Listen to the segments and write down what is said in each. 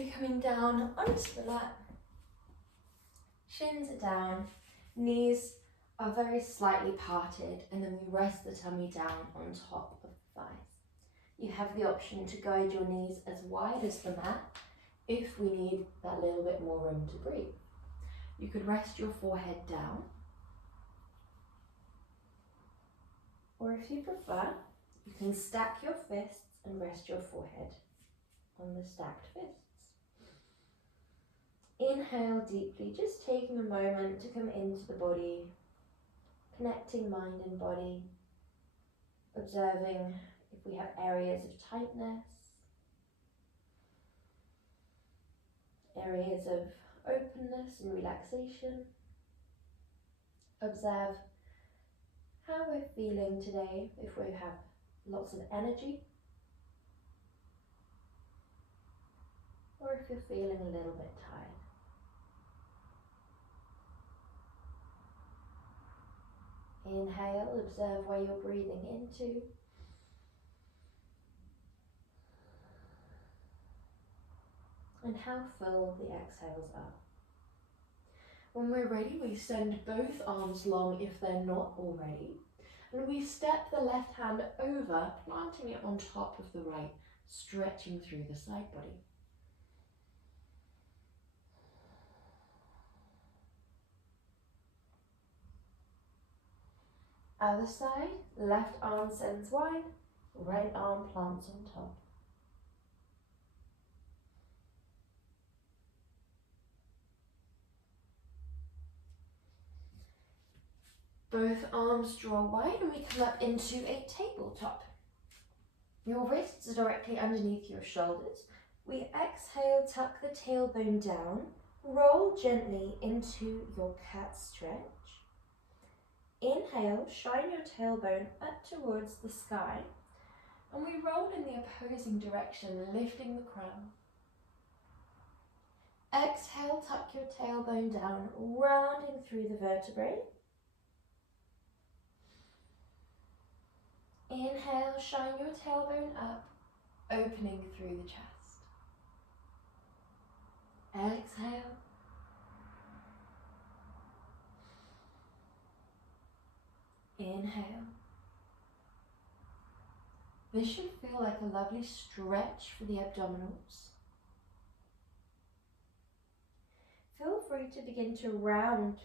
So coming down onto the mat, shins are down, knees are very slightly parted, and then we rest the tummy down on top of the thighs. You have the option to guide your knees as wide as the mat if we need that little bit more room to breathe. You could rest your forehead down, or if you prefer, you can stack your fists and rest your forehead on the stacked fists. Inhale deeply, just taking a moment to come into the body, connecting mind and body, observing if we have areas of tightness, areas of openness and relaxation. Observe how we're feeling today, if we have lots of energy, or if you're feeling a little bit tired. Inhale, observe where you're breathing into. And how full the exhales are. When we're ready, we send both arms long if they're not already. And we step the left hand over, planting it on top of the right, stretching through the side body. Other side, left arm sends wide, right arm plants on top. Both arms draw wide and we come up into a tabletop. Your wrists are directly underneath your shoulders. We exhale, tuck the tailbone down, roll gently into your cat stretch. Inhale, shine your tailbone up towards the sky, and we roll in the opposing direction, lifting the crown. Exhale, tuck your tailbone down, rounding through the vertebrae. Inhale, shine your tailbone up, opening through the chest. Exhale. Inhale. This should feel like a lovely stretch for the abdominals. Feel free to begin to round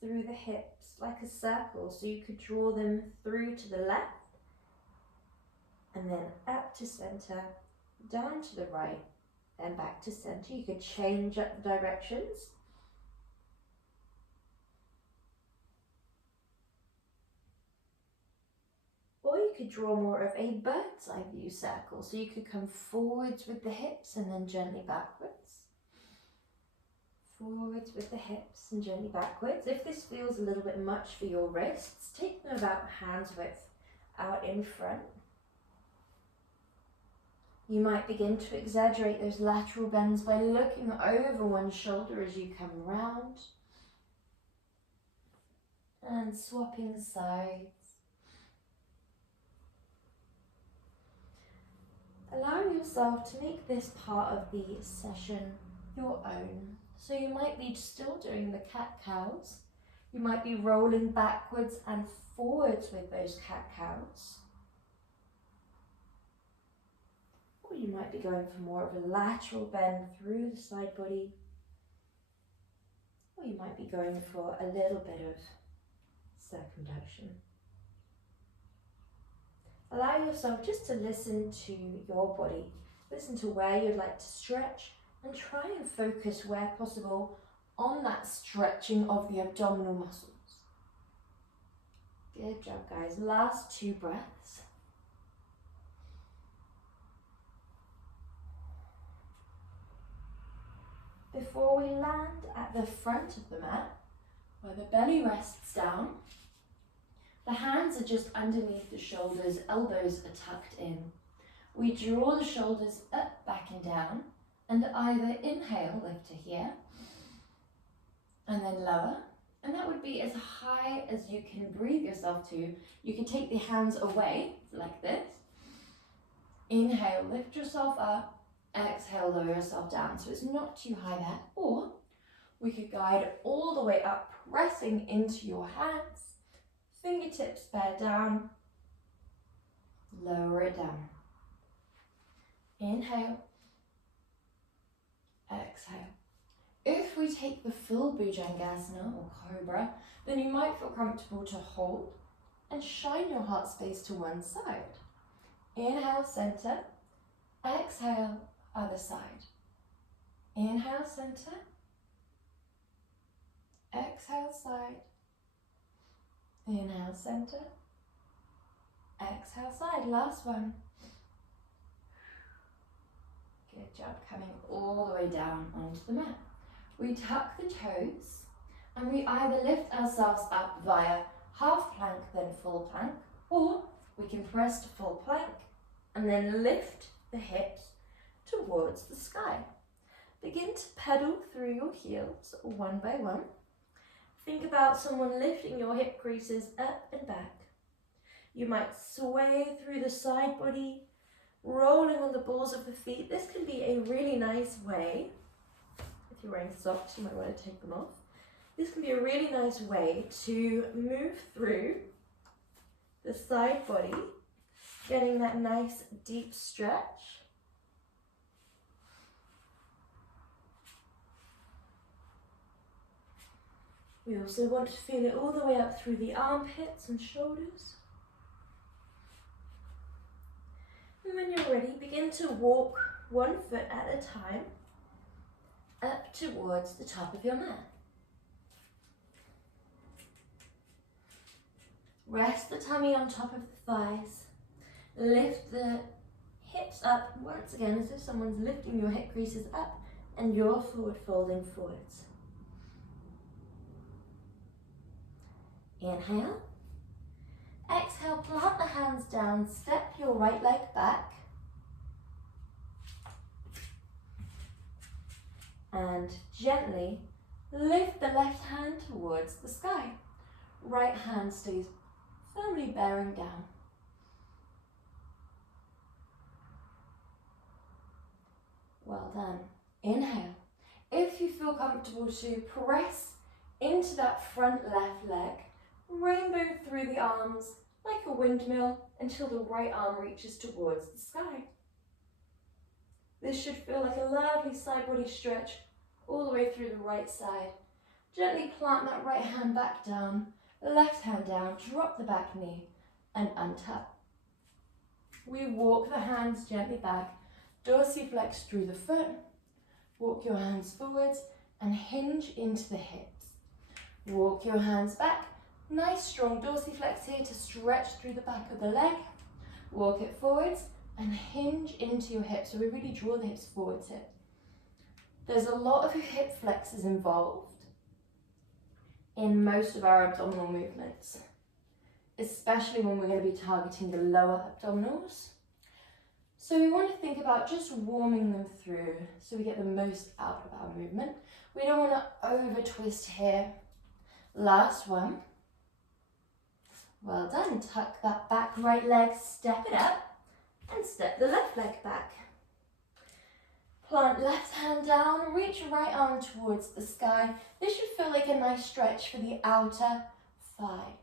through the hips like a circle, so you could draw them through to the left and then up to center, down to the right, then back to center. You could change up the directions. Or you could draw more of a bird's eye view circle, so you could come forwards with the hips and then gently backwards. Forwards with the hips and gently backwards. If this feels a little bit much for your wrists, take them about hands width out in front. You might begin to exaggerate those lateral bends by looking over one shoulder as you come round and swapping sides. Allowing yourself to make this part of the session your own. So you might be still doing the cat-cows. You might be rolling backwards and forwards with those cat-cows. Or you might be going for more of a lateral bend through the side body. Or you might be going for a little bit of circumduction. Allow yourself just to listen to your body. Listen to where you'd like to stretch and try and focus where possible on that stretching of the abdominal muscles. Good job, guys. Last 2 breaths. Before we land at the front of the mat, where the belly rests down, the hands are just underneath the shoulders, elbows are tucked in. We draw the shoulders up, back and down, and either inhale, lift to here, and then lower. And that would be as high as you can breathe yourself to. You can take the hands away, like this. Inhale, lift yourself up, Exhale, lower yourself down so it's not too high there. Or we could guide all the way up, pressing into your hands. Fingertips bear down. Lower it down. Inhale. Exhale. If we take the full Bhujangasana or Cobra, then you might feel comfortable to hold and shine your heart space to one side. Inhale, center. Exhale, other side. Inhale, center. Exhale, side. Inhale, center. Exhale, side. Last one. Good job, coming all the way down onto the mat. We tuck the toes and we either lift ourselves up via half plank, then full plank, or we can press to full plank and then lift the hips towards the sky. Begin to pedal through your heels one by one. Think about someone lifting your hip creases up and back. You might sway through the side body, rolling on the balls of the feet. This can be a really nice way, if you're wearing socks, you might want to take them off. This can be a really nice way to move through the side body, getting that nice deep stretch. We also want to feel it all the way up through the armpits and shoulders. And when you're ready, begin to walk one foot at a time up towards the top of your mat. Rest the tummy on top of the thighs. Lift the hips up once again as if someone's lifting your hip creases up and you're forward folding forwards. Inhale. Exhale, plant the hands down, step your right leg back. And gently lift the left hand towards the sky. Right hand stays firmly bearing down. Well done. Inhale. If you feel comfortable to press into that front left leg, rainbow through the arms like a windmill until the right arm reaches towards the sky. This should feel like a lovely side body stretch all the way through the right side. Gently plant that right hand back down, left hand down, drop the back knee and untap. We walk the hands gently back, dorsiflex through the foot, walk your hands forwards and hinge into the hips. Walk your hands back. Nice strong dorsiflex here to stretch through the back of the leg. Walk it forwards and hinge into your hips. So we really draw the hips forwards here. There's a lot of hip flexors involved in most of our abdominal movements, especially when we're going to be targeting the lower abdominals. So we want to think about just warming them through so we get the most out of our movement. We don't want to over twist here. Last one. Well done. Tuck that back right leg, step it up and step the left leg back. Plant left hand down, reach right arm towards the sky. This should feel like a nice stretch for the outer thigh.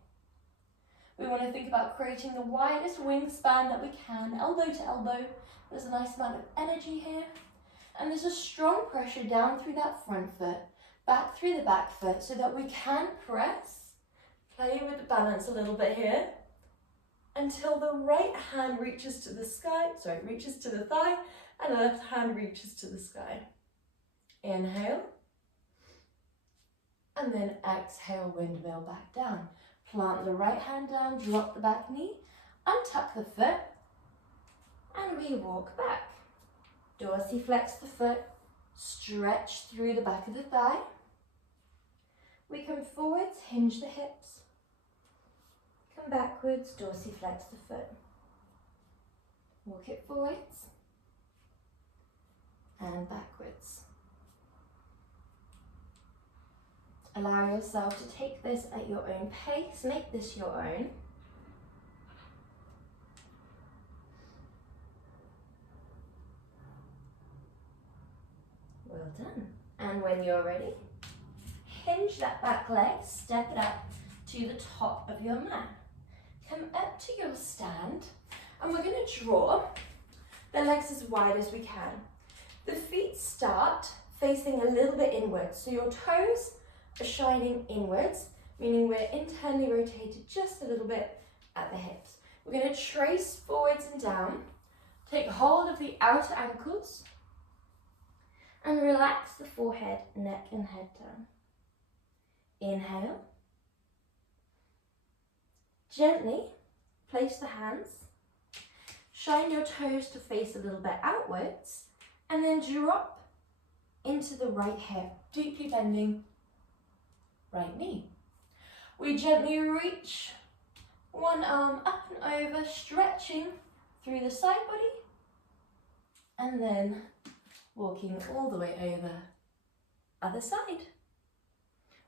We want to think about creating the widest wingspan that we can, elbow to elbow. There's a nice amount of energy here. And there's a strong pressure down through that front foot, back through the back foot so that we can press. Play with the balance a little bit here until the right hand reaches to the sky, reaches to the thigh, and the left hand reaches to the sky. Inhale, and then exhale, windmill back down. Plant the right hand down, drop the back knee, untuck the foot, and we walk back. Dorsiflex the foot, stretch through the back of the thigh. We come forwards, hinge the hips. Come backwards, dorsiflex the foot. Walk it forwards and backwards. Allow yourself to take this at your own pace, make this your own. done. And when you're ready, hinge that back leg, step it up to the top of your mat. Come up to your stand, and we're going to draw the legs as wide as we can. The feet start facing a little bit inwards, so your toes are shining inwards, meaning we're internally rotated just a little bit at the hips. We're going to trace forwards and down, take hold of the outer ankles, and relax the forehead, neck and head down. Inhale. Gently place the hands, shine your toes to face a little bit outwards, and then drop into the right hip, deeply bending right knee. We gently reach one arm up and over, stretching through the side body, and then walking all the way over, other side.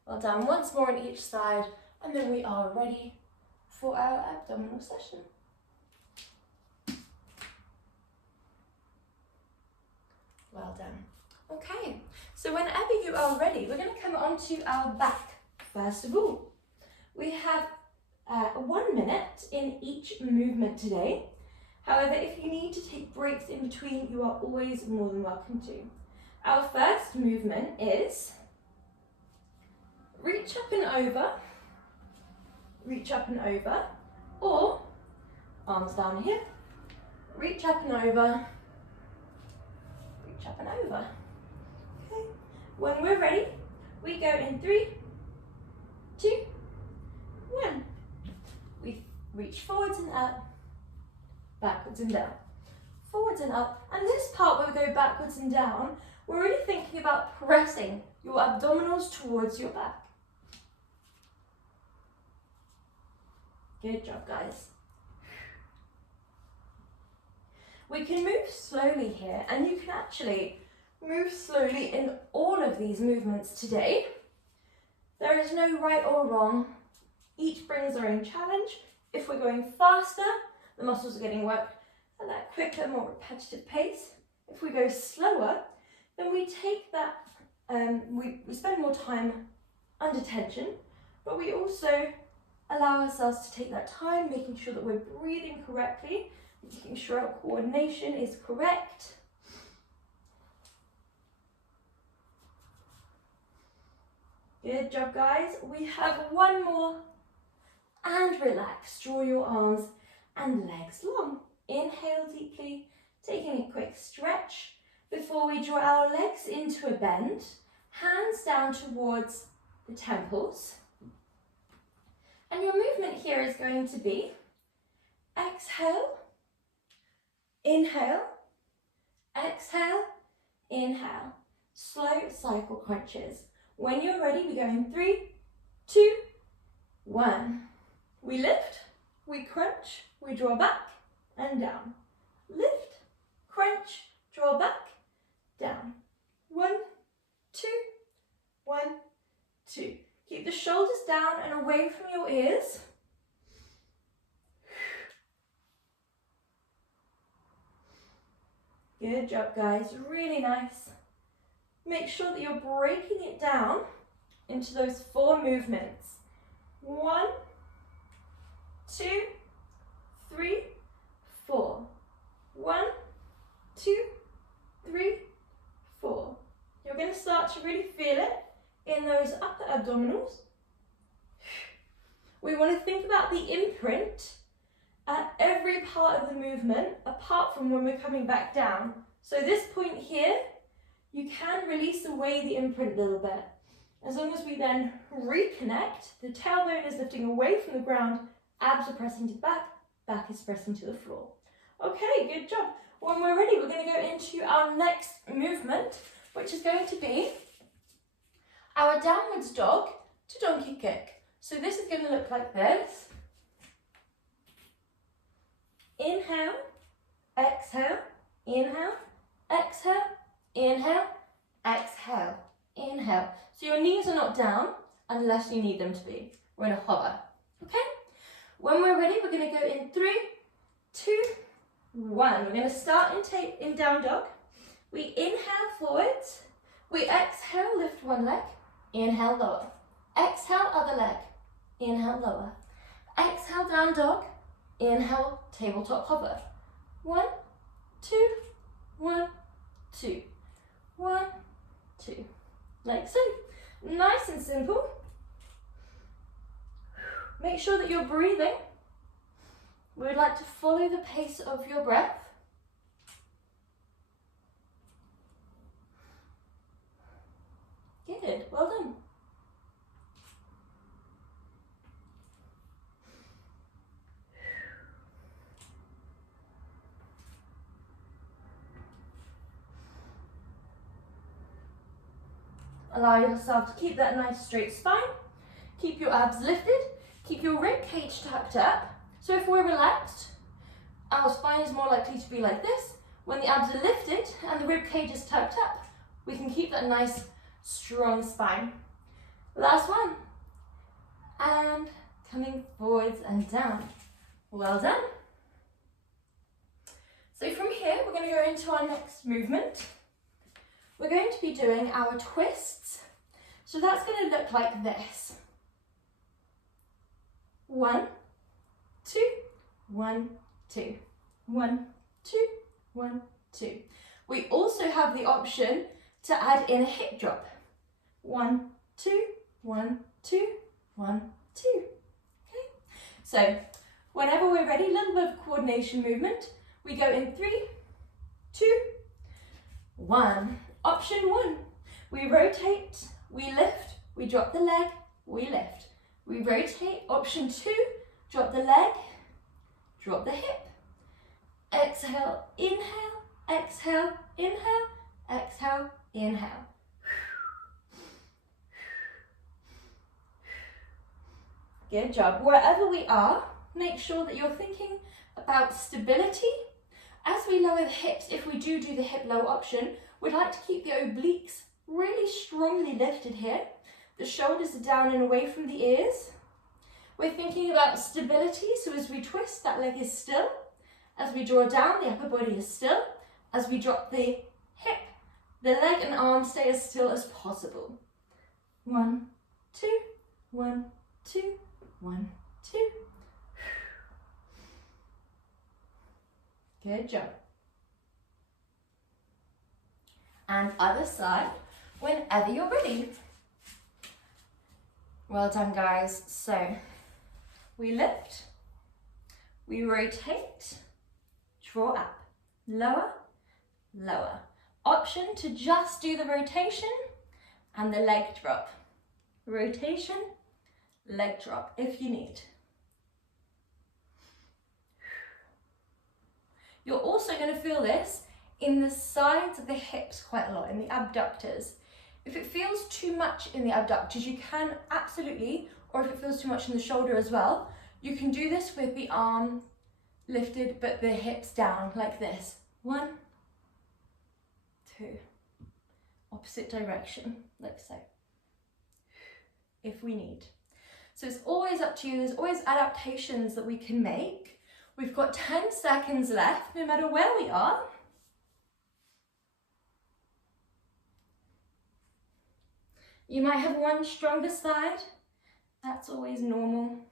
Well done. Once more on each side, and then we are ready for our abdominal session. Well done. Okay, so whenever you are ready, we're going to come on to our back first of all. We have 1 minute in each movement today. However, if you need to take breaks in between, you are always more than welcome to. Our first movement is reach up and over, or arms down here, reach up and over, reach up and over. Okay. When we're ready, we go in 3, 2, 1. We reach forwards and up, backwards and down, forwards and up. And this part where we go backwards and down, we're really thinking about pressing your abdominals towards your back. Good job, guys. We can move slowly here, and you can actually move slowly in all of these movements today. There is no right or wrong. Each brings their own challenge. If we're going faster, the muscles are getting worked at that quicker, more repetitive pace. If we go slower, then we take that, we spend more time under tension, but we also allow ourselves to take that time, making sure that we're breathing correctly, making sure our coordination is correct. Good job, guys. We have one more. And relax. Draw your arms and legs long. Inhale deeply, taking a quick stretch before we draw our legs into a bend. Hands down towards the temples. And your movement here is going to be exhale, inhale, exhale, inhale. Slow cycle crunches. When you're ready, we go in 3, 2, 1. We lift, we crunch, we draw back and down. Lift, crunch, draw back, down. 1, 2, 1, 2. Keep the shoulders down and away from your ears. Good job, guys. Really nice. Make sure that you're breaking it down into those 4 movements. 1, 2, 3, 4. 1, 2, 3, 4. You're going to start to really feel it in those upper abdominals. We want to think about the imprint at every part of the movement, apart from when we're coming back down. So this point here, you can release away the imprint a little bit. As long as we then reconnect, the tailbone is lifting away from the ground, abs are pressing to the back, back is pressing to the floor. Okay, good job. When we're ready, we're going to go into our next movement, which is going to be our downwards dog to donkey kick. So this is going to look like this. Inhale, exhale, inhale, exhale, inhale, exhale, inhale. So your knees are not down unless you need them to be. We're in a hover, okay? When we're ready, we're going to go in 3, 2, 1. We're going to start in down dog. We inhale forwards. We exhale, lift one leg, inhale, lower. Exhale, other leg, inhale, lower. Exhale, down dog, inhale, tabletop hover. 1, 2, 1, 2, 1, 2, like so. Nice and simple. Make sure that you're breathing. We would like to follow the pace of your breath. Good, well done. Allow yourself to keep that nice straight spine. Keep your abs lifted. Keep your rib cage tucked up. So if we're relaxed, our spine is more likely to be like this. When the abs are lifted and the rib cage is tucked up, we can keep that nice strong spine. Last one. And coming forwards and down. Well done. So from here, we're going to go into our next movement. We're going to be doing our twists. So that's going to look like this. 1, 2, 1, 2, 1, 2, 1, 2. We also have the option to add in a hip drop. 1, 2, 1, 2, 1, 2. Okay. So whenever we're ready, a little bit of coordination movement. We go in 3, 2, 1. Option 1. We rotate, we lift, we drop the leg, we lift. We rotate. Option 2. Drop the leg, drop the hip. Exhale, inhale, exhale, inhale, exhale, inhale. Good job. Wherever we are, make sure that you're thinking about stability. As we lower the hips, if we do the hip low option, we'd like to keep the obliques really strongly lifted here. The shoulders are down and away from the ears. We're thinking about stability, so as we twist, that leg is still. As we draw down, the upper body is still. As we drop the hip, the leg and arm stay as still as possible. 1, 2, 1, 2, 1, 2. Good job. And other side, whenever you're ready. Well done, guys. So we lift, we rotate, draw up, lower, lower. Option to just do the rotation and the leg drop. Rotation, leg drop if you need. You're also going to feel this in the sides of the hips quite a lot, in the abductors. If it feels too much in the abductors, you can absolutely, or if it feels too much in the shoulder as well, you can do this with the arm lifted but the hips down like this. 1, 2, opposite direction, like so, if we need. So it's always up to you. There's always adaptations that we can make. We've got 10 seconds left, no matter where we are. You might have one stronger side. That's always normal.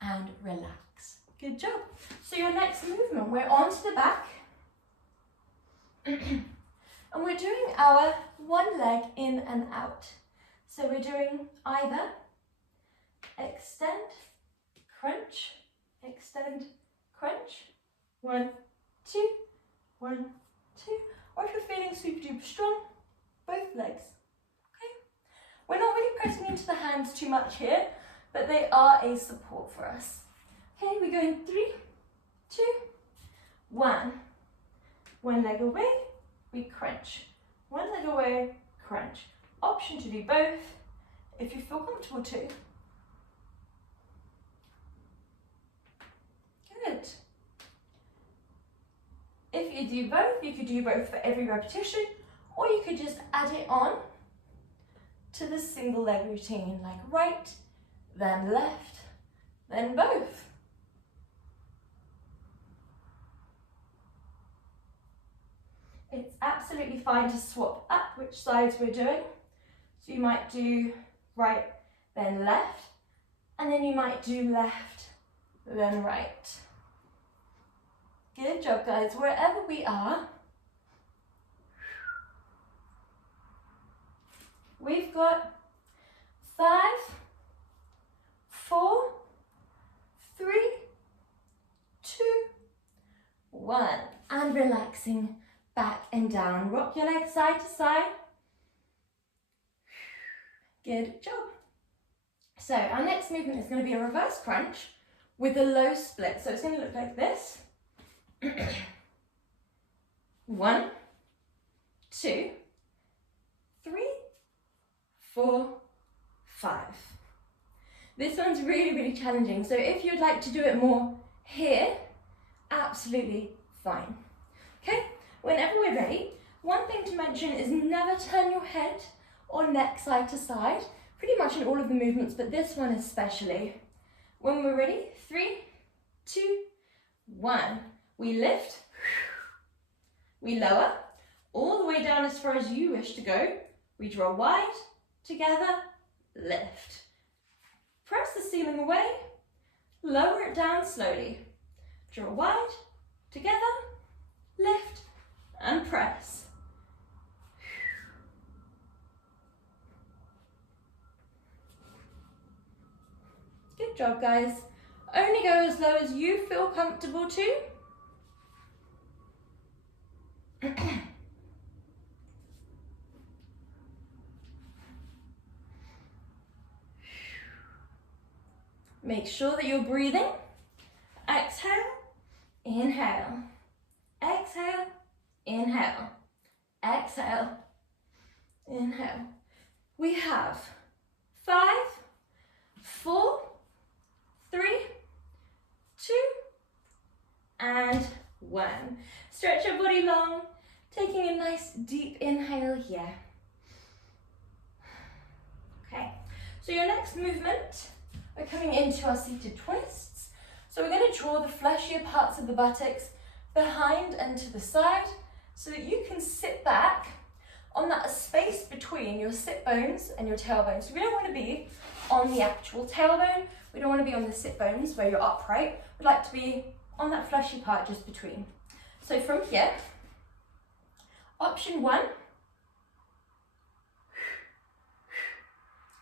And relax. Good job. So your next movement, we're onto the back. And we're doing our one leg in and out. So we're doing either extend, crunch, extend, crunch, 1, 2, 1, 2. Or if you're feeling super duper strong, both legs. Okay. We're not really pressing into the hands too much here, but they are a support for us. Okay, we go in 3, 2, 1. One leg away, we crunch. One leg away, crunch. Option to do both if you feel comfortable to. Good. If you do both, you could do both for every repetition, or you could just add it on to the single leg routine, like right, then left, then both. it's absolutely fine to swap up which sides we're doing. So you might do right, then left, and then you might do left, then right. Good job, guys. Wherever we are, we've got 5, 4, 3, 2, 1. And relaxing back and down. Rock your legs side to side. Good job. So our next movement is going to be a reverse crunch with a low split. So it's going to look like this. 1, 2, 3, 4, 5. This one's really, really challenging. So if you'd like to do it more here, absolutely fine. Okay, whenever we're ready, one thing to mention is never turn your head or neck side to side, pretty much in all of the movements, but this one especially. When we're ready, 3, 2, 1. We lift, we lower, all the way down as far as you wish to go. We draw wide, together, lift. Press the ceiling away, lower it down slowly. Draw wide, together, lift, and press. Good job, guys. Only go as low as you feel comfortable to. Make sure that you're breathing. Exhale, inhale. Exhale, inhale. Exhale, inhale. We have 5, 4, 3, 2, and 1. Stretch your body long, taking a nice deep inhale here. Okay, so your next movement, we're coming into our seated twists. So we're going to draw the fleshier parts of the buttocks behind and to the side so that you can sit back on that space between your sit bones and your tailbone. So we don't want to be on the actual tailbone. We don't want to be on the sit bones where you're upright. We'd like to be on that fleshy part just between. So from here, option 1,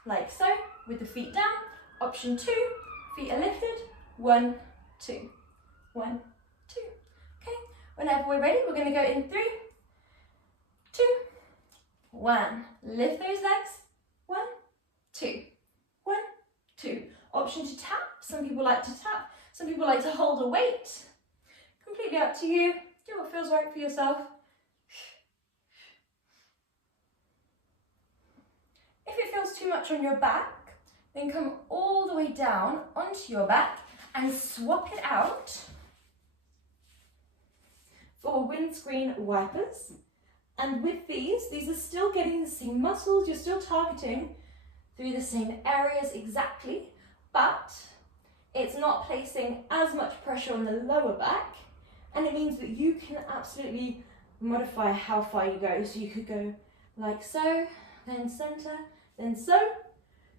like so, with the feet down. Option 2, feet are lifted. 1, 2, 1, 2. Okay, whenever we're ready, we're going to go in 3, 2, 1. Lift those legs. 1, 2, 1, 2. Option to tap. Some people like to tap. Some people like to hold a weight. Completely up to you. Do what feels right for yourself. If it feels too much on your back, then come all the way down onto your back and swap it out for windscreen wipers. And with these are still getting the same muscles, you're still targeting through the same areas exactly, but it's not placing as much pressure on the lower back, and it means that you can absolutely modify how far you go. So you could go like so, then center, then so.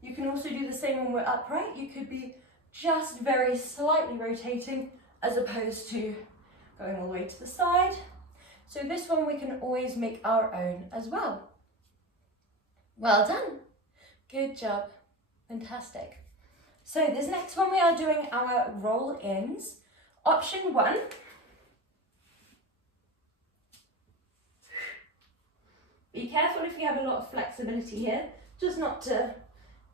You can also do the same when we're upright. You could be just very slightly rotating as opposed to going all the way to the side. So this one we can always make our own as well. Well done. Good job. Fantastic. So this next one we are doing our roll-ins. Option 1. Be careful if you have a lot of flexibility here, just not to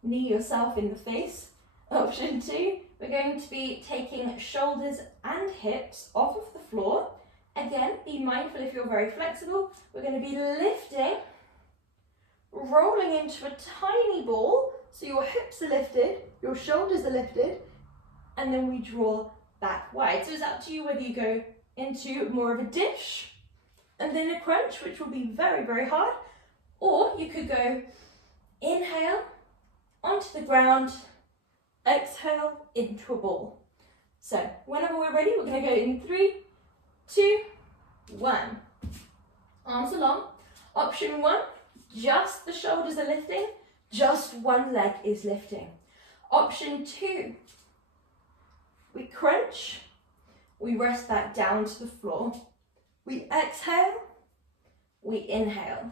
knee yourself in the face. Option 2, we're going to be taking shoulders and hips off of the floor. Again, be mindful if you're very flexible. We're going to be lifting, rolling into a tiny ball. So your hips are lifted, your shoulders are lifted, and then we draw back wide. So it's up to you whether you go into more of a dish and then a crunch, which will be very, very hard, or you could go inhale onto the ground, exhale into a ball. So whenever we're ready, we're going to go in 3, 2, 1. arms along. Option 1, just the shoulders are lifting, just one leg is lifting. Option 2, we crunch, we rest back down to the floor. We exhale, we inhale.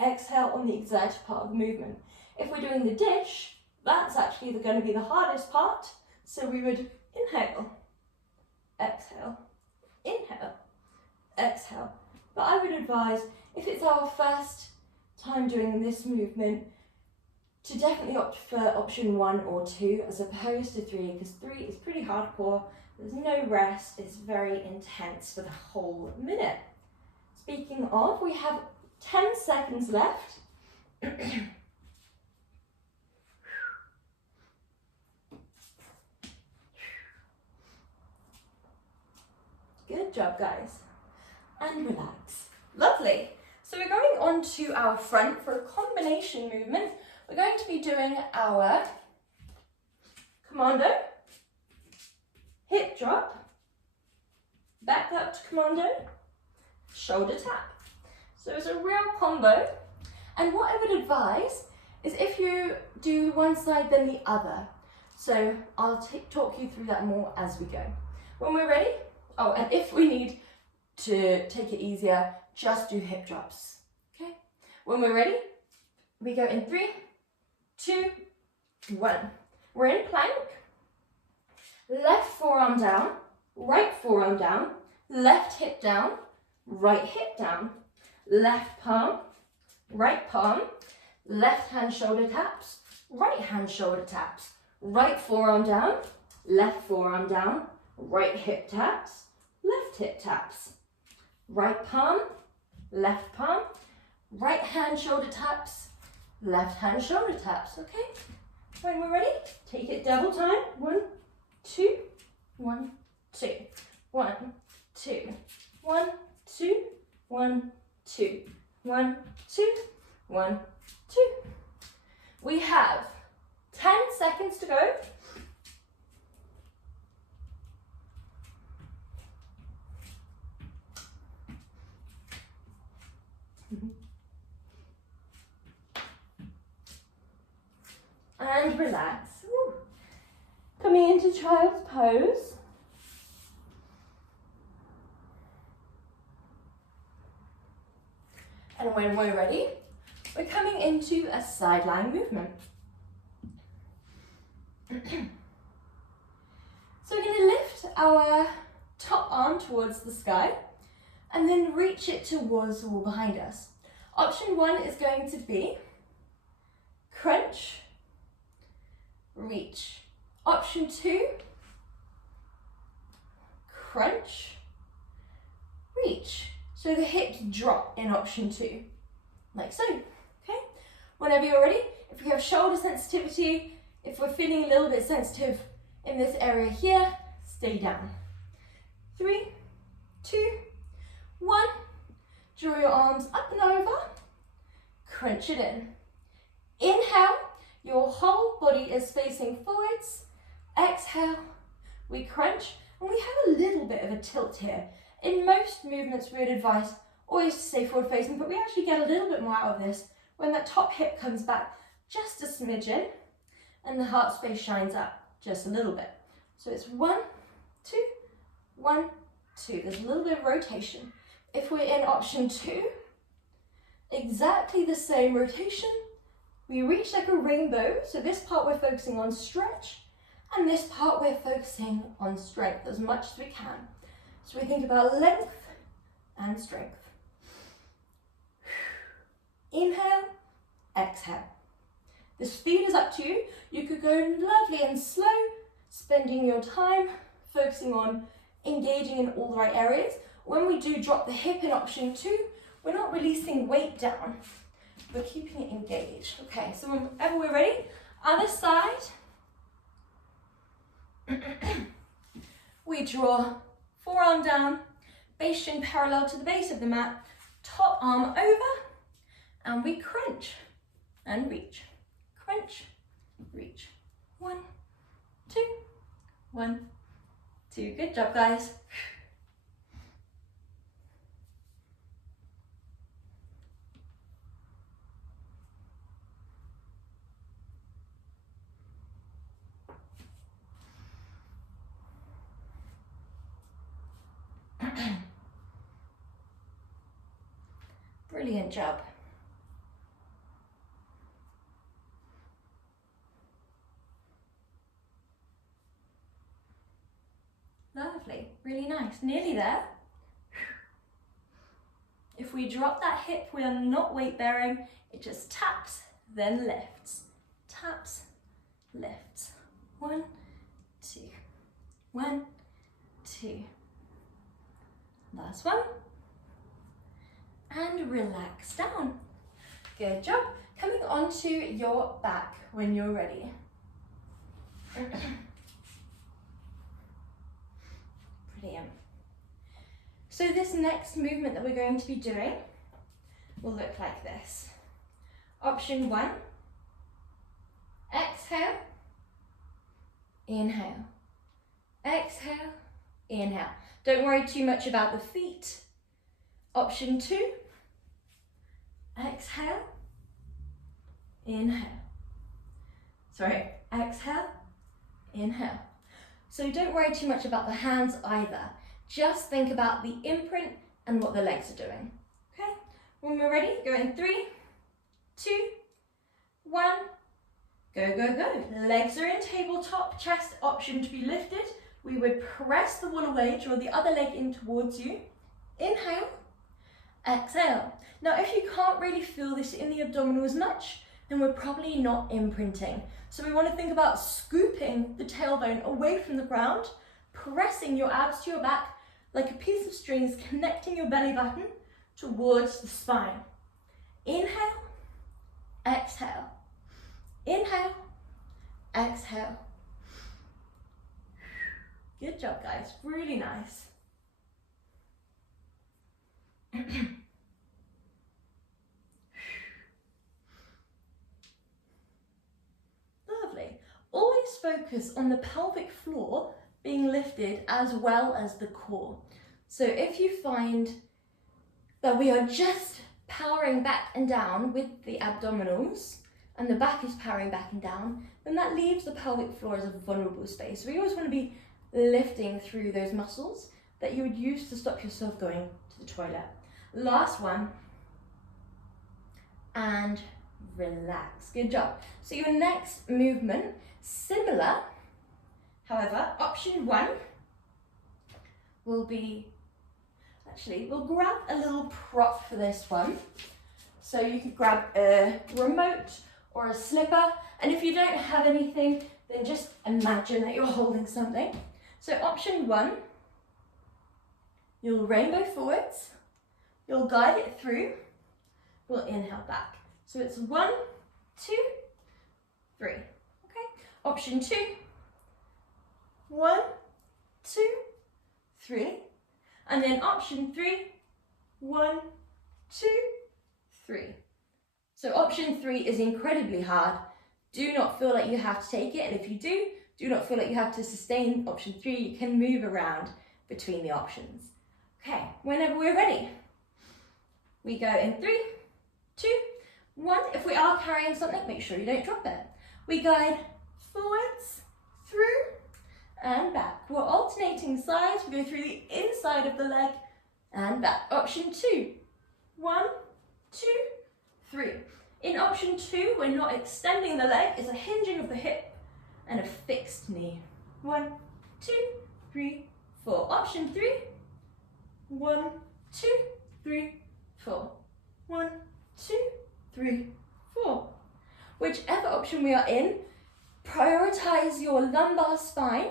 Exhale on the exerted part of the movement. If we're doing the dish, that's actually going to be the hardest part. So we would inhale, exhale, inhale, exhale. But I would advise, if it's our first time doing this movement, to definitely opt for option 1 or 2 as opposed to 3, because 3 is pretty hardcore. There's no rest, it's very intense for the whole minute. Speaking of, we have 10 seconds left. Good job, guys. And relax. Lovely. So we're going on to our front for a combination movement. We're going to be doing our Commando, hip drop, back up to Commando, shoulder tap. So it's a real combo. And what I would advise is if you do one side then the other. So I'll talk you through that more as we go. When we're ready, oh, and if we need to take it easier, just do hip drops, okay? When we're ready, we go in 3, 2, 1. We're in plank. Left forearm down, right forearm down, left hip down, right hip down, left palm, right palm, left hand shoulder taps, right hand shoulder taps, right forearm down, right hip taps, left hip taps, right palm, right hand shoulder taps, left hand shoulder taps, okay? When we're ready, take it double time. 1, 2, 1, 2, 1, 2, 1, 2, 1, 2, 1, 2, 1, 2. We have 10 seconds to go. And relax. Woo. Coming into child's pose. And when we're ready, we're coming into a sideline movement. So we're going to lift our top arm towards the sky and then reach it towards the wall behind us. Option 1 is going to be crunch, reach. Option 2, crunch, reach. So the hips drop in option 2, like so, okay? Whenever you're ready, if you have shoulder sensitivity, if we're feeling a little bit sensitive in this area here, stay down. 3, 2, 1. Draw your arms up and over, crunch it in. Inhale, your whole body is facing forwards. Exhale, we crunch, and we have a little bit of a tilt here. In most movements, we would advise always to stay forward facing, but we actually get a little bit more out of this when that top hip comes back just a smidgen and the heart space shines up just a little bit. So it's 1, 2, 1, 2. There's a little bit of rotation. If we're in option 2, exactly the same rotation. We reach like a rainbow. So this part we're focusing on stretch, and this part we're focusing on strength as much as we can. So we think about length and strength. Inhale, exhale. The speed is up to you. You could go lovely and slow, spending your time focusing on engaging in all the right areas. When we do drop the hip in option 2, we're not releasing weight down. We're keeping it engaged. Okay, so whenever we're ready, other side. We draw forearm down, base string parallel to the base of the mat, top arm over, and we crunch and reach. Crunch, reach. 1, 2, 1, 2. Good job, guys. Brilliant job. Lovely, really nice, nearly there. If we drop that hip, we are not weight bearing, it just taps, then lifts. Taps, lifts. 1, 2, 1, 2. Last one. And relax down. Good job. Coming onto your back when you're ready. Brilliant. So this next movement that we're going to be doing will look like this. Option 1, exhale, inhale, exhale, inhale. Don't worry too much about the feet. Option 2, exhale, inhale. Sorry, exhale, inhale. So don't worry too much about the hands either. Just think about the imprint and what the legs are doing. Okay, when we're ready, go in 3, 2, 1, go, go, go. Legs are in tabletop, chest option to be lifted. We would press the wall away, draw the other leg in towards you. Inhale, exhale. Now if you can't really feel this in the abdominal as much, then we're probably not imprinting. So we want to think about scooping the tailbone away from the ground, pressing your abs to your back like a piece of strings, connecting your belly button towards the spine. Inhale, exhale. Inhale, exhale. Good job, guys. Really nice. Lovely. Always focus on the pelvic floor being lifted as well as the core. So if you find that we are just powering back and down with the abdominals and the back is powering back and down, then that leaves the pelvic floor as a vulnerable space. So we always want to be lifting through those muscles that you would use to stop yourself going to the toilet. Last one. And relax. Good job. So your next movement, similar. However, option 1 will be, actually, we'll grab a little prop for this one. So you could grab a remote or a slipper, and if you don't have anything, then just imagine that you're holding something. So option 1, you'll rainbow forwards, you'll guide it through, we'll inhale back. So it's 1, 2, 3. Okay. Option 2, 1, 2, 3. And then option 3, 1, 2, 3. So option 3 is incredibly hard. Do not feel like you have to take it. And if you do not feel like you have to sustain option 3, you can move around between the options. Okay, whenever we're ready, we go in 3, 2, 1. If we are carrying something, make sure you don't drop it. We guide forwards, through, and back. We're alternating sides. We go through the inside of the leg and back. Option 2, 1, 2, 3. In option 2, we're not extending the leg. It's a hinging of the hip and a fixed knee. 1, 2, 3, 4. Option 3, 1, 2, 3, 4. 1, 2, 3, 4. Whichever option we are in, prioritize your lumbar spine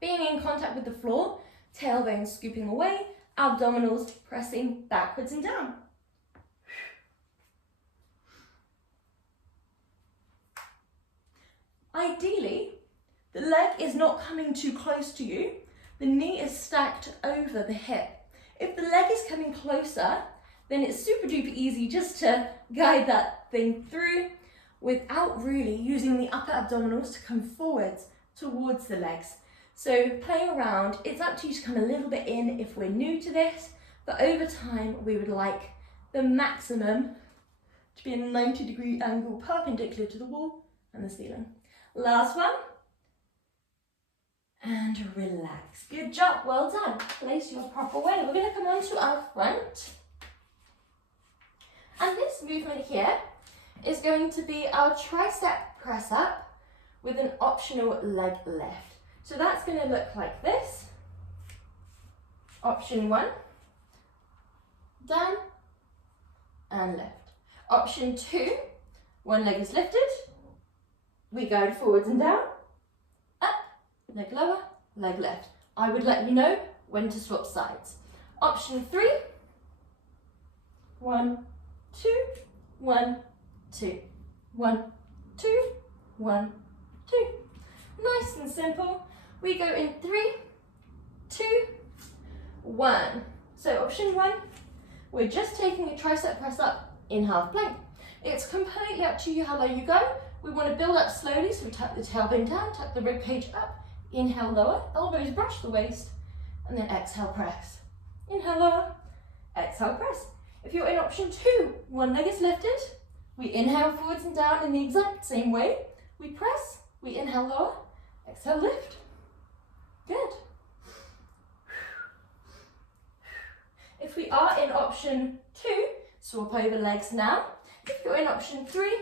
being in contact with the floor, tailbone scooping away, abdominals pressing backwards and down. Ideally, the leg is not coming too close to you. The knee is stacked over the hip. If the leg is coming closer, then it's super duper easy just to guide that thing through without really using the upper abdominals to come forwards towards the legs. So play around. It's up to you to come a little bit in if we're new to this, but over time we would like the maximum to be a 90-degree angle perpendicular to the wall and the ceiling. Last one. And relax. Good job, well done. Place your proper way. We're going to come onto our front. And this movement here is going to be our tricep press up with an optional leg lift. So that's going to look like this. Option 1, down and lift. Option 2, one leg is lifted. We go forwards and down, up, leg lower, leg lift. I would let you know when to swap sides. Option 3, 1, 2, 1, 2, 1, 2, 1, 2. Nice and simple. We go in 3, 2, 1. So option 1, we're just taking a tricep press up in half plank. It's completely up to you how low you go. We want to build up slowly, so we tuck the tailbone down, tuck the rib cage up, inhale lower, elbows brush the waist, and then exhale press. Inhale lower, exhale press. If you're in option 2, one leg is lifted, we inhale forwards and down in the exact same way. We press, we inhale lower, exhale lift. Good. If we are in option 2, swap over legs now. If you're in option 3,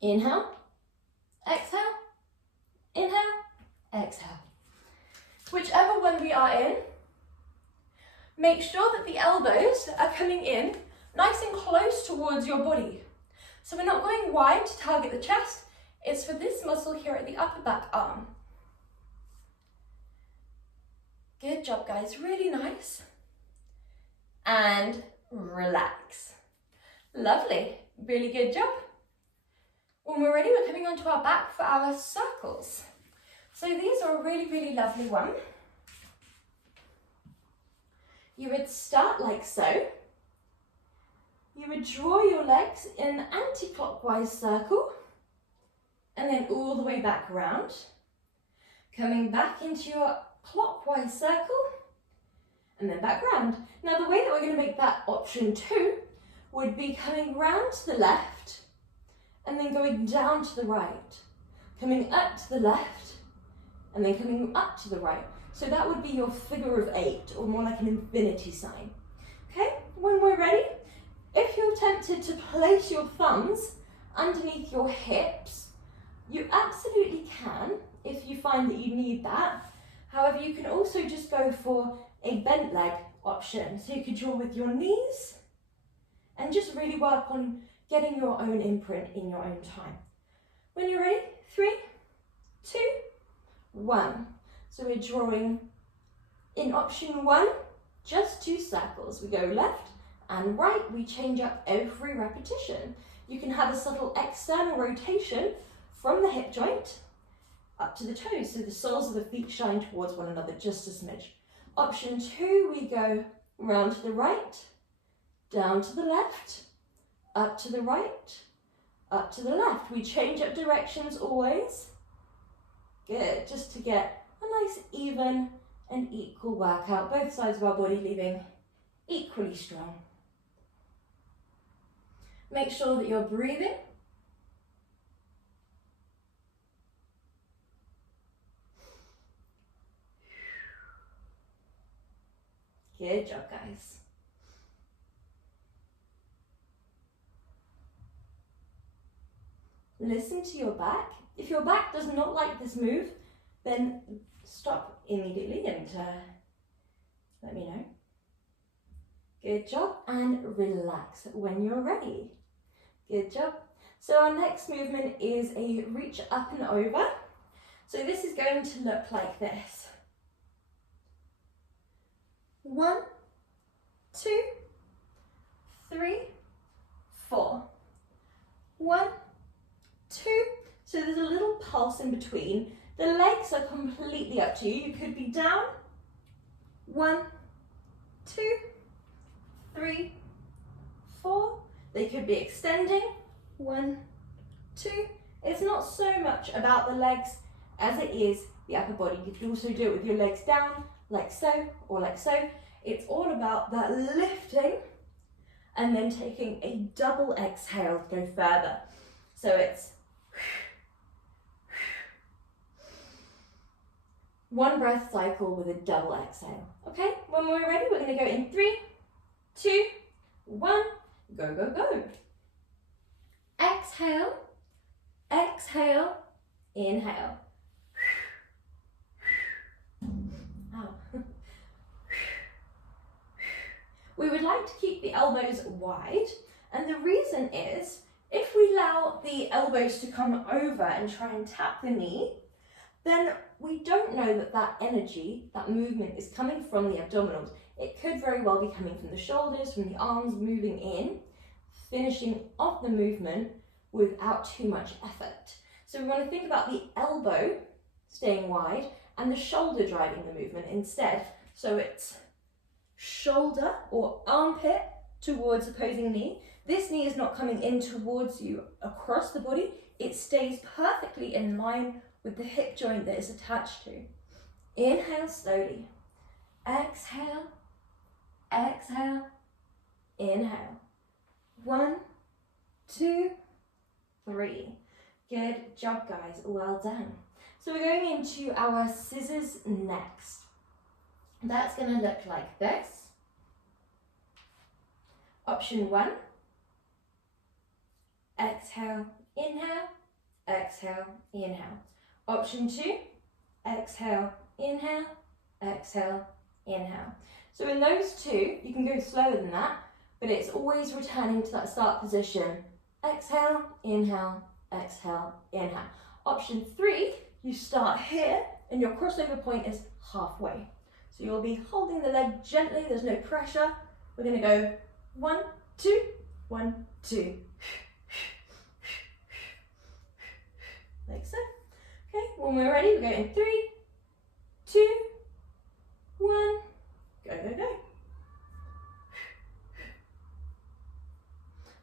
inhale, exhale, inhale, exhale. Whichever one we are in, make sure that the elbows are coming in nice and close towards your body. So we're not going wide to target the chest, it's for this muscle here at the upper back arm. Good job, guys, really nice. And relax. Lovely, really good job. When we're ready, we're coming onto our back for our circles. So these are a really, really lovely one. You would start like so. You would draw your legs in an anti-clockwise circle and then all the way back around. Coming back into your clockwise circle and then back round. Now the way that we're going to make that option 2 would be coming round to the left and then going down to the right. Coming up to the left and then coming up to the right. So that would be your figure of 8, or more like an infinity sign. Okay, when we're ready, if you're tempted to place your thumbs underneath your hips, you absolutely can if you find that you need that. However, you can also just go for a bent leg option. So you could draw with your knees and just really work on getting your own imprint in your own time. When you're ready, 3, 2, 1. So we're drawing in option 1, just 2 circles. We go left and right, we change up every repetition. You can have a subtle external rotation from the hip joint up to the toes, so the soles of the feet shine towards one another just a smidge. Option 2, we go round to the right, down to the left, up to the right, up to the left. We change up directions always. Good, just to get a nice even and equal workout, both sides of our body leaving equally strong. Make sure that you're breathing. Good job, guys. Listen to your back. If your back does not like this move, then stop immediately and let me know. Good job, and relax when you're ready. Good job. So our next movement is a reach up and over. So this is going to look like this. 1, 2, 3, 4. 1, 2. So there's a little pulse in between. The legs are completely up to you. You could be down. 1, 2, 3, 4. They could be extending. 1, 2. It's not so much about the legs as it is the upper body. You can also do it with your legs down, like so, or like so. It's all about that lifting and then taking a double exhale to go further. So it's 1 breath cycle with a double exhale. Okay, when we're ready, we're going to go in 3, 2, 1, go, go, go. Exhale, exhale, inhale. Ow. We would like to keep the elbows wide, and the reason is if we allow the elbows to come over and try and tap the knee, then we don't know that that energy, that movement is coming from the abdominals. It could very well be coming from the shoulders, from the arms moving in, finishing off the movement without too much effort. So we want to think about the elbow staying wide and the shoulder driving the movement instead. So it's shoulder or armpit towards opposing knee. This knee is not coming in towards you across the body. It stays perfectly in line with the hip joint that is attached to. Inhale slowly. Exhale, exhale, inhale. 1, 2, 3. Good job, guys. Well done. So we're going into our scissors next. That's going to look like this. Option 1. Exhale, inhale, exhale, inhale. Option 2. Exhale, inhale, exhale, inhale. So in those two, you can go slower than that, but it's always returning to that start position. Exhale, inhale, exhale, inhale. Option 3, you start here and your crossover point is halfway. So you'll be holding the leg gently, there's no pressure. We're going to go 1, 2, 1, 2. Like so. Okay, when we're ready, we go in 3, 2, 1, go, go, go.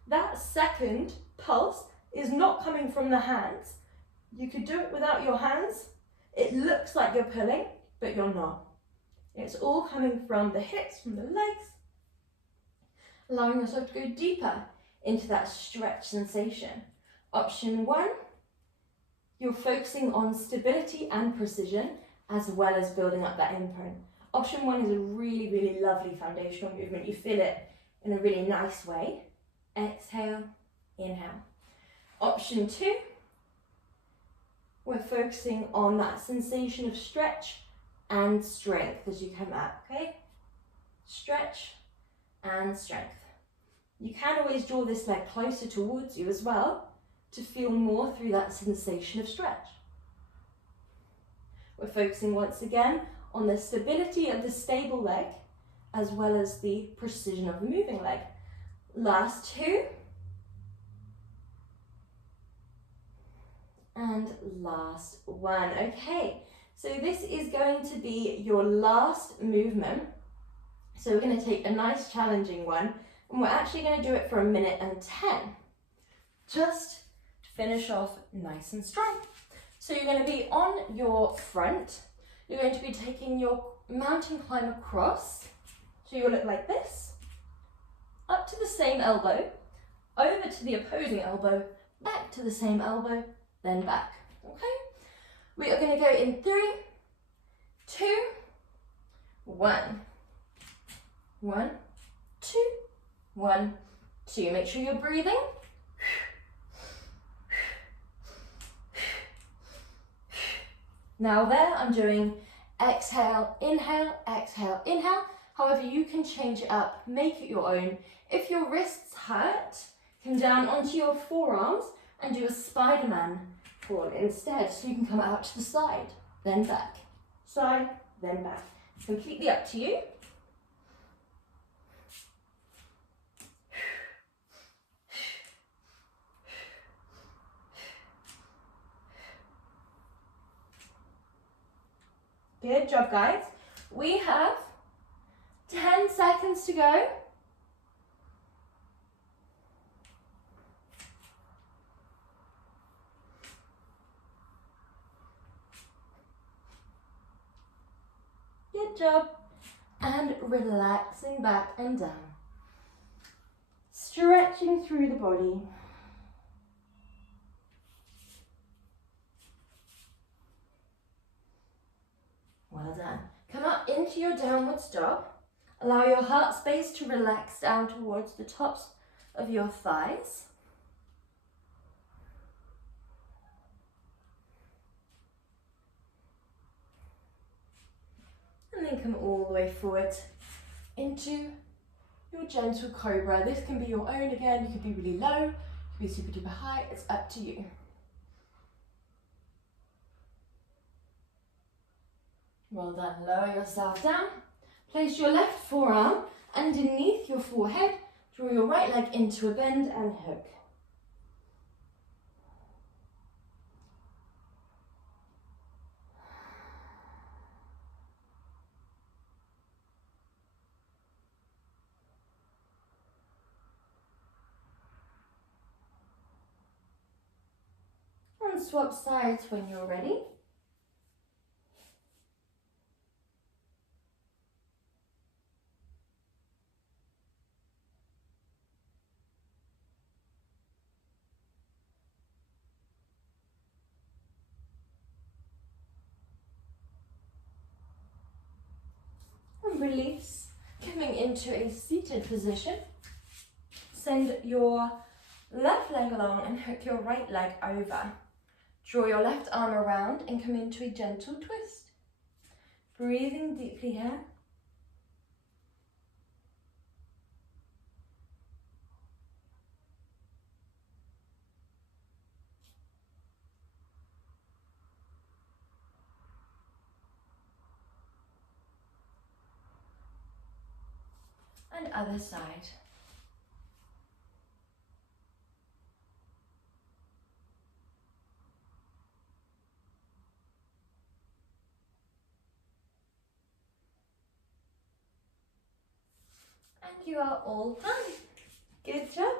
That second pulse is not coming from the hands. You could do it without your hands. It looks like you're pulling, but you're not. It's all coming from the hips, from the legs, allowing yourself to go deeper into that stretch sensation. Option 1, you're focusing on stability and precision, as well as building up that imprint. Option 1 is a really, really lovely foundational movement. You feel it in a really nice way. Exhale, inhale. Option 2, we're focusing on that sensation of stretch and strength as you come up, okay? Stretch and strength. You can always draw this leg closer towards you as well to feel more through that sensation of stretch. We're focusing once again on the stability of the stable leg as well as the precision of the moving leg. Last 2. And last 1. Okay, so this is going to be your last movement. So we're going to take a nice challenging one, and we're actually going to do it for 1 minute and 10. Just to finish off nice and strong. So you're going to be on your front. You're going to be taking your mountain climb across. So you'll look like this. Up to the same elbow, over to the opposing elbow, back to the same elbow, then back. Okay? We are going to go in 3, 2, 1. 1, 2, 1, 2. Make sure you're breathing. Now there, I'm doing exhale, inhale, exhale, inhale. However, you can change it up, make it your own. If your wrists hurt, come down onto your forearms and do a Spider-Man fall instead. So you can come out to the side, then back. Side, then back. It's completely up to you. Good job, guys. We have 10 seconds to go. Good job. And relaxing back and down. Stretching through the body. Well done. Come up into your downward dog. Allow your heart space to relax down towards the tops of your thighs. And then come all the way forward into your gentle Cobra. This can be your own again. You could be really low, you could be super duper high. It's up to you. Well done. Lower yourself down. Place your left forearm underneath your forehead. Draw your right leg into a bend and hook. And swap sides when you're ready. And release, coming into a seated position. Send your left leg along and hook your right leg over. Draw your left arm around and come into a gentle twist. Breathing deeply here. And other side. And you are all done. Good job.